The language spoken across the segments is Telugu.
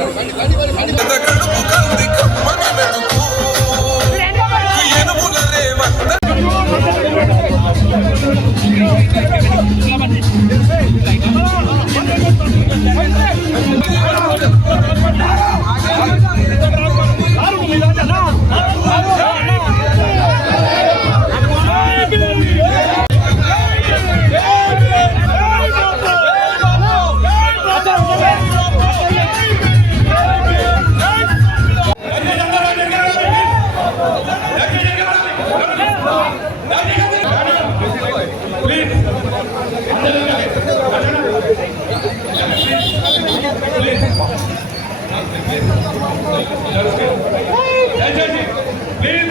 ¡Atacando boca! ప్లీజ్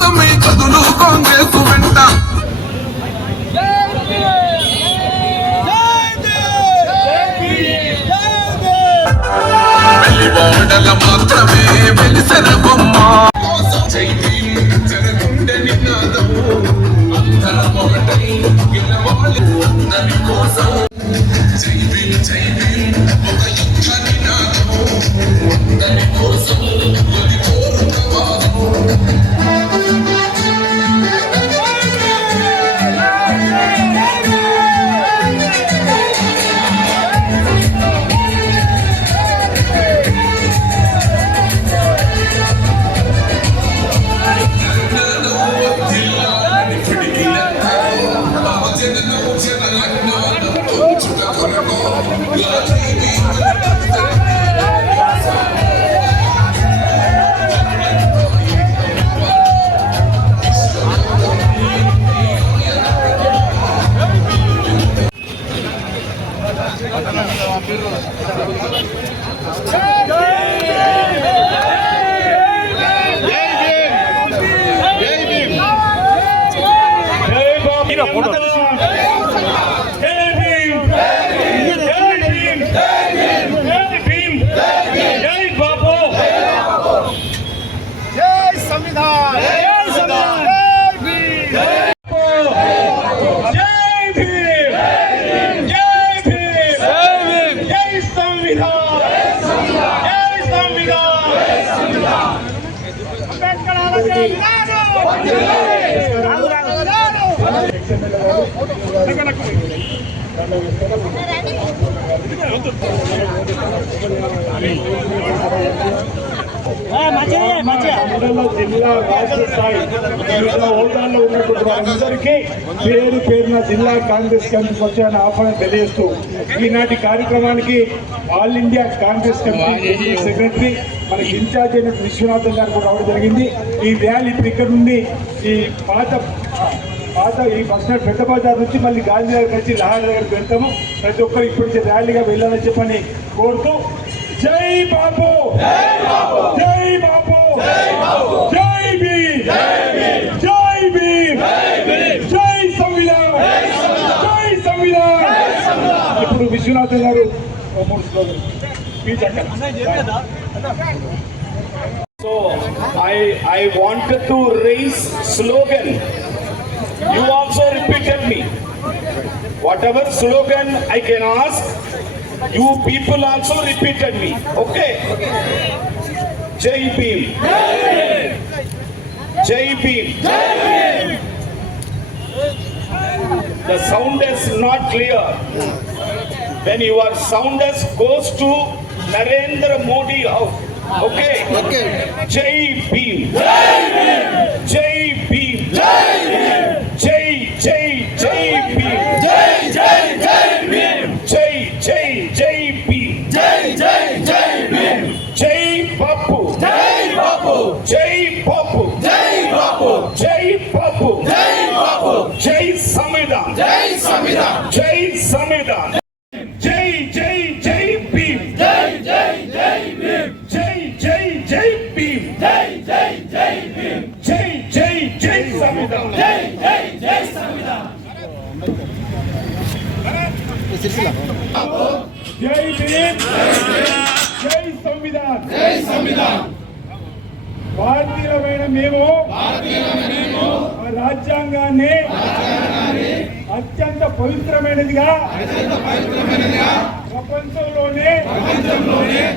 కూటమి కదులు కాంగ్రెస్ వెంట. ఓడల మాత్రమే వెలిసిన బొమ్మ. జరగుండె నినాదము అందర మొగటై గెలవాలి అందరి జై భీమ్ జై భీమ్ ఒక యుద్ధ నినాదము అందరి కోసం You're a baby. జిల్లా రాష్ట్ర హోదాల్లో ఉన్నటువంటి పేరు పేరున జిల్లా కాంగ్రెస్ కమిటీకి వచ్చే ఆహ్వానం తెలియజేస్తూ ఈనాటి కార్యక్రమానికి all India Congress committee secretary మన ఇన్ఛార్జ్ అయిన విశ్వనాథన్ గారు కూడా రావడం జరిగింది. ఈ ర్యాలీ ఇప్పుడు ఇక్కడ నుండి ఈ పాత పాత ఈ ఫస్ట్ నైట్ పెద్ద బజార్ నుంచి మళ్ళీ గాంధీ నగర్ నుంచి లహార్ దగ్గరికి వెళ్తాము. ప్రతి ఒక్కరు ఇప్పటి నుంచి ర్యాలీగా వెళ్ళాలని చెప్పని కోరుతూ జై బాబు జై బాబు జై భీమ్! జై భీమ్! జై సంవిధానం! జై సంవిధానం! ఇప్పుడు విశ్వనాథన్ గారు ఓ మూడు శ్లోకం స్పీచ్ అక్కడ So I I wanted to raise slogan. You also repeated me. Whatever slogan I can ask, you people also repeated me. Okay. Jai Bhim. Jai Bhim. The sound is not clear. When your sound is goes to Narendra Modi house. Okay. Okay. Jai Bhim. Jai Bhim. Samvidan. Jai Samvidan. Jai Samvidan. Jai Jai Jai Bhim. Jai Jai Jai Bhim. Jai Jai Jai Bhim. Jai Jai Jai Bhim. Jai Jai Jai Samvidan. Jai Jai Jai Samvidan. జై భీమ్ జై సంవిధాన్ జై సంవిధాన్ భారతీయులమైన మేము రాజ్యాంగాన్ని అత్యంత పవిత్రమైనదిగా ప్రపంచంలోనే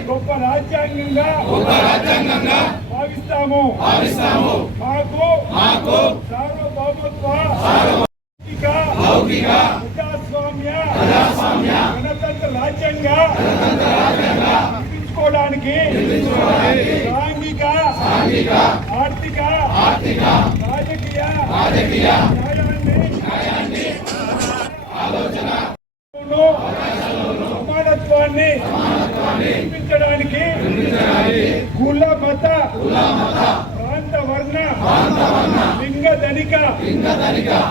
గొప్ప రాజ్యాంగంగా భావిస్తాము. మాకు సార్వభౌమత్వ ప్రజాస్వామ్య గణతంత్ర రాజ్యంగా నిర్మించుకోవడానికి లింగ ధనిక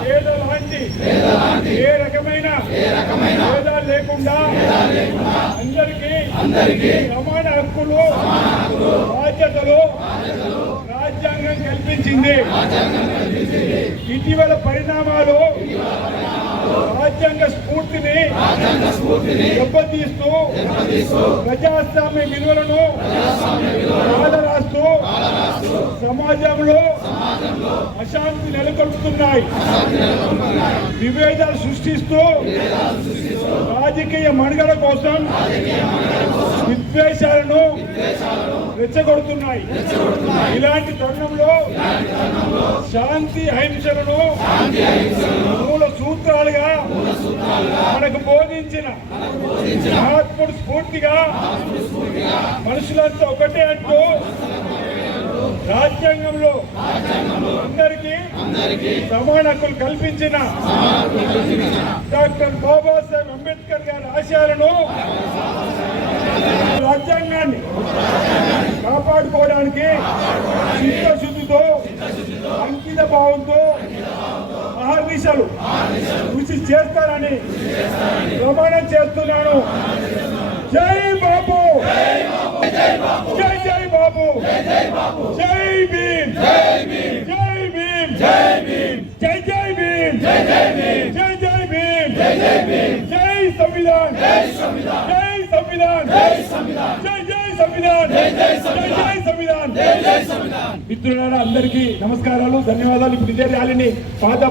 పేద లాంటి ఏ రకమైన భేదాలు లేకుండా అందరికీ సమాన హక్కులు బాధ్యతలు రాజ్యాంగం కల్పించింది. ఇటీవల పరిణామాలు రాజ్యాంగ స్ఫూర్తిని దెబ్బతీస్తూ ప్రజాస్వామ్య విలువలను రాస్తూ సమాజంలో అశాంతి నెలకొల్పుతున్నాయి. విభేదాలు సృష్టిస్తూ రాజకీయ మనుగడ కోసం విద్వేషాలను రెచ్చగొడుతున్నాయి. ఇలాంటి తరుణంలో శాంతి అహింసలను మూల సూత్రాలుగా మనకు బోధించిన మహాత్ముడు స్ఫూర్తిగా మనుషులంతా ఒకటే అంటూ రాజ్యాంగంలో అందరికీ సమాన హక్కులు కల్పించిన డాక్టర్ బాబాసాహెబ్ అంబేద్కర్ గారి ఆశయాలను రాజ్యాంగాన్ని కాపాడుకోవడానికి చిత్తశుద్ధితో అంకిత భావంతో అహర్నిశలు కృషి చేస్తానని ప్రమాణం చేస్తున్నాను. జై బాబు జై జై బాబు జై భీమ్. జై భీమ్. జై భీమ్ జై జై భీమ్. జై జై భీమ్. జై జై భీమ్ జై జై భీమ్ జై సంవిధాన్. జై సంవిధాన్. జై సంవిధాన్ జై సంవిధాన్. జై జై సంవిధాన్. జై జై సంవిధాన్. జై జై సంవిధాన్ మిత్రులారా అందరికీ నమస్కారాలు ధన్యవాదాలు. ఇప్పుడు ఇదే ర్యాలీని పాత